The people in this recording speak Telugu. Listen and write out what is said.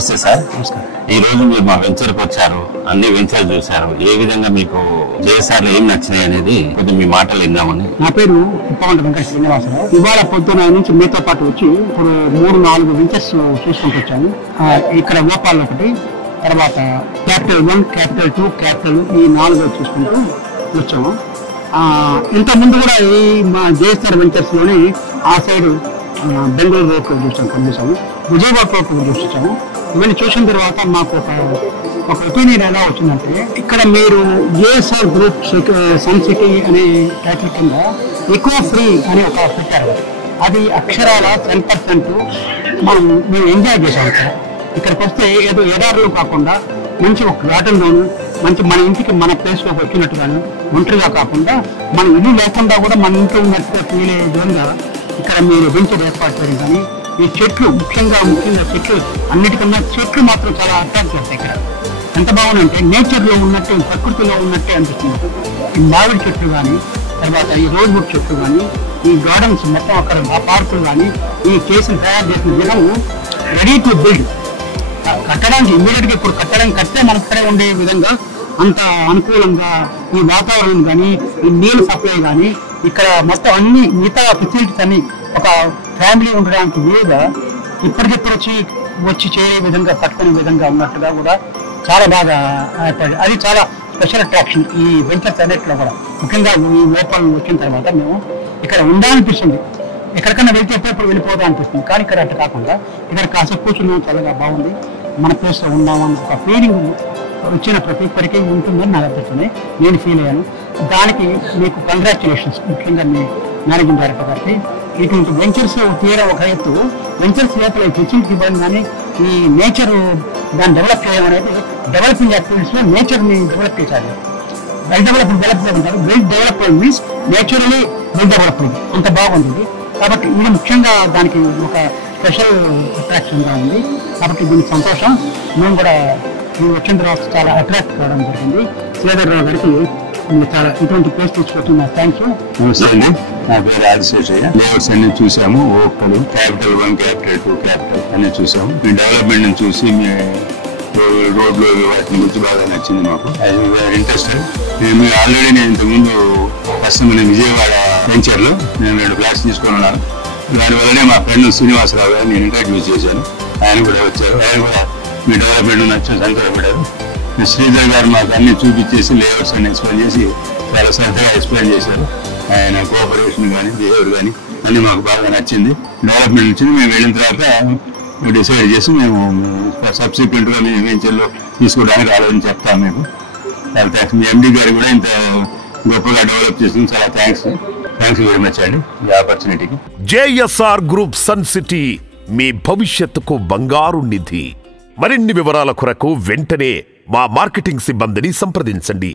నమస్తే సార్. ఈ రోజు మీరు మా వెంచర్కి వచ్చారు, అన్ని వెంచర్ చూశారు. ఏ విధంగా మీకు జేఎస్ఆర్ ఏం నచ్చినాయి అనేది కొంచెం మీ మాటలు విందామని. నా పేరు ఉప్పమంట వెంకట శ్రీనివాసరావు. ఇవాళ పొద్దున నుంచి మీతో పాటు వచ్చి ఇప్పుడు 3-4 వెంచర్స్ చూసుకుంటూ వచ్చాను. ఇక్కడ ఓపాల్ ఒకటి, తర్వాత క్యాపిటల్ 1, క్యాపిటల్ 2, క్యాపిటల్ ఈ 4 చూసుకుంటూ వచ్చాము. ఇంతకుముందు కూడా ఈ మా జేఎస్ఆర్ వెంచర్స్ లోని ఆ సైడ్ బెంగళూరు రోడ్ చూసాము, విజయవాడ రోడ్ చూసాము. ఇవన్నీ చూసిన తర్వాత మాకు ఒక ఒపీనియన్ ఎలా వచ్చిందంటే, ఇక్కడ మీరు జేఎస్ఆర్ గ్రూప్ సన్ సిటీ అనే టైటిల్ కింద ఎకో ఫ్రీ అని ఒక పెట్టారు. అది అక్షరాల 10% మేము ఎంజాయ్ చేసాము. ఇక్కడికి వస్తే ఏదో ఎడారులు కాకుండా మంచి ఒక గార్డెన్లోను, మంచి మన ఇంటికి మన ప్లేస్లోకి వచ్చినట్టుగాను, ఒంటరిగా కాకుండా మన ఇల్లు లేకుండా కూడా మన ఇంట్లో ఉన్నట్టుగా ఫీల్ అయ్యే విధంగా ఇక్కడ మీరు వెంచర్ ఏర్పాటు చేయడం. కానీ ఈ చెట్లు ముఖ్యంగా చెట్లు అన్నిటికన్నా చెట్లు మాత్రం చాలా అట్రాక్ట్ చేస్తాయి. ఇక్కడ ఎంత బాగుందంటే నేచర్లో ఉన్నట్టు, ప్రకృతిలో ఉన్నట్టే అనిపిస్తుంది. ఈ మామిడి చెట్లు కానీ, తర్వాత ఈ రోజ్ వుడ్ చెట్లు కానీ, ఈ గార్డెన్స్ మొత్తం అక్కడ ఆ పార్కులు కానీ, ఈ తయారు చేసిన విధం రెడీ టు బిల్డ్. కట్టడానికి ఇమ్మీడియట్గా ఇప్పుడు కట్టే మనకు ఇక్కడే ఉండే విధంగా అంత అనుకూలంగా ఈ వాతావరణం కానీ, ఈ నీళ్ళు సప్లై కానీ, ఇక్కడ మొత్తం అన్ని మిగతా ఫెసిలిటీస్ అన్ని ఒక ఫ్యామిలీ ఉండడానికి వీలుగా ఇప్పటికిప్పుడు వచ్చి చేయే విధంగా, పట్టుకునే విధంగా ఉన్నట్టుగా కూడా చాలా బాగా ఏర్పడింది. అది చాలా స్పెషల్ అట్రాక్షన్ ఈ వెంచర్స్ అన్నిటిలో కూడా. ముఖ్యంగా ఈ లోపల వచ్చిన తర్వాత మేము ఇక్కడ ఉండాలనిపిస్తుంది. ఎక్కడికైనా వెళ్తే ఎప్పుడెప్పుడు వెళ్ళిపోదా అనిపిస్తుంది. కానీ ఇక్కడ అట్లా కాకుండా ఇక్కడ కాసేపు కూర్చున్నాం, చాలా బాగుంది, మన ప్లేస్లో ఉన్నామని ఒక ఫీలింగ్ వచ్చిన ప్రతి ఒక్కరికి ఉంటుందని నాకు అనిపిస్తుంది. నేను ఫీల్ అయ్యాను. దానికి మీకు కంగ్రాచులేషన్స్, ముఖ్యంగా మీ మేనేజింగ్ డైరెక్టర్ గారికి. ఇటువంటి వెంచర్స్ తీయడం ఒక ఎత్తు, వెంచర్స్ లోపల ఫెసిలిటీ ఇవ్వడం కానీ, ఈ నేచర్ దాన్ని డెవలప్ చేయడం అనేది డెవలపింగ్ యాక్టివిటీస్లో నేచర్ని డెవలప్ చేయాలి. వెల్ డెవలప్మెంట్ అంటారు. Well development means naturally well development, అంత బాగుంటుంది. కాబట్టి ఇది ముఖ్యంగా దానికి ఒక స్పెషల్ అట్రాక్షన్గా ఉంది. కాబట్టి దీనికి సంతోషం. మేము కూడా వచ్చిన తర్వాత చాలా అట్రాక్ట్ కావడం జరిగింది. శ్రీధర్ రావు గారికి చాలా ఇటువంటి ప్లేస్ తీసుకొచ్చిన థ్యాంక్స్. నమస్తే అండి, నా పేరు ఆదిశేషయ్య. లేఅవుట్స్ అన్ని చూసాము, ఓక్కలు, క్యాపిటల్ 1, క్యాపిటల్ 2, క్యాపిటల్ అన్ని చూసాము. మీ డెవలప్మెంట్ చూసి మీ రోడ్లు వాటిని గురించి బాగా నచ్చింది మాకు. ఇంట్రెస్టెడ్. నేను ఆల్రెడీ ఇంతకుముందు కస్టమర్ విజయవాడ వెంచర్లో నేను 2 ఫ్లాట్స్ తీసుకొని ఉన్నాను. దానివల్లనే మా ఫ్రెండ్ శ్రీనివాసరావు గారు నేను ఇంట్రడ్యూస్ చేశాను. ఆయన కూడా వచ్చారు. ఆయన కూడా మీ డెవలప్మెంట్ నచ్చిన సంతోషపడ్డారు. శ్రీధర్ గారు మాకు అన్ని చూపించేసి లేఅవుట్స్ అన్ని ఎక్స్ప్లెయిన్ చేసి చాలా శ్రద్ధగా ఎక్స్ప్లెయిన్ చేశారు. ఆయన కోఆపరేషన్ కానీ, బిహేవియర్ కానీ అన్నీ మాకు బాగా నచ్చింది. డెవలప్మెంట్ నచ్చింది. మేము వెళ్ళిన తర్వాత డిసైడ్ చేసి మేము సబ్సిక్వెంట్గా మేము వెంచర్లో తీసుకోవడానికి ఆలోచన చెప్తాము. మేము చాలా థ్యాంక్స్. మీ ఎండి గారు కూడా ఇంత గొప్పగా డెవలప్ చేసింది, చాలా థ్యాంక్స్ వెరీ మచ్ అండి ఈ ఆపర్చునిటీకి. జేఎస్ఆర్ గ్రూప్ సన్ సిటీ మీ భవిష్యత్తుకు బంగారు నిధి. మరిన్ని వివరాల కొరకు వెంటనే మా మార్కెటింగ్ సిబ్బందిని సంప్రదించండి.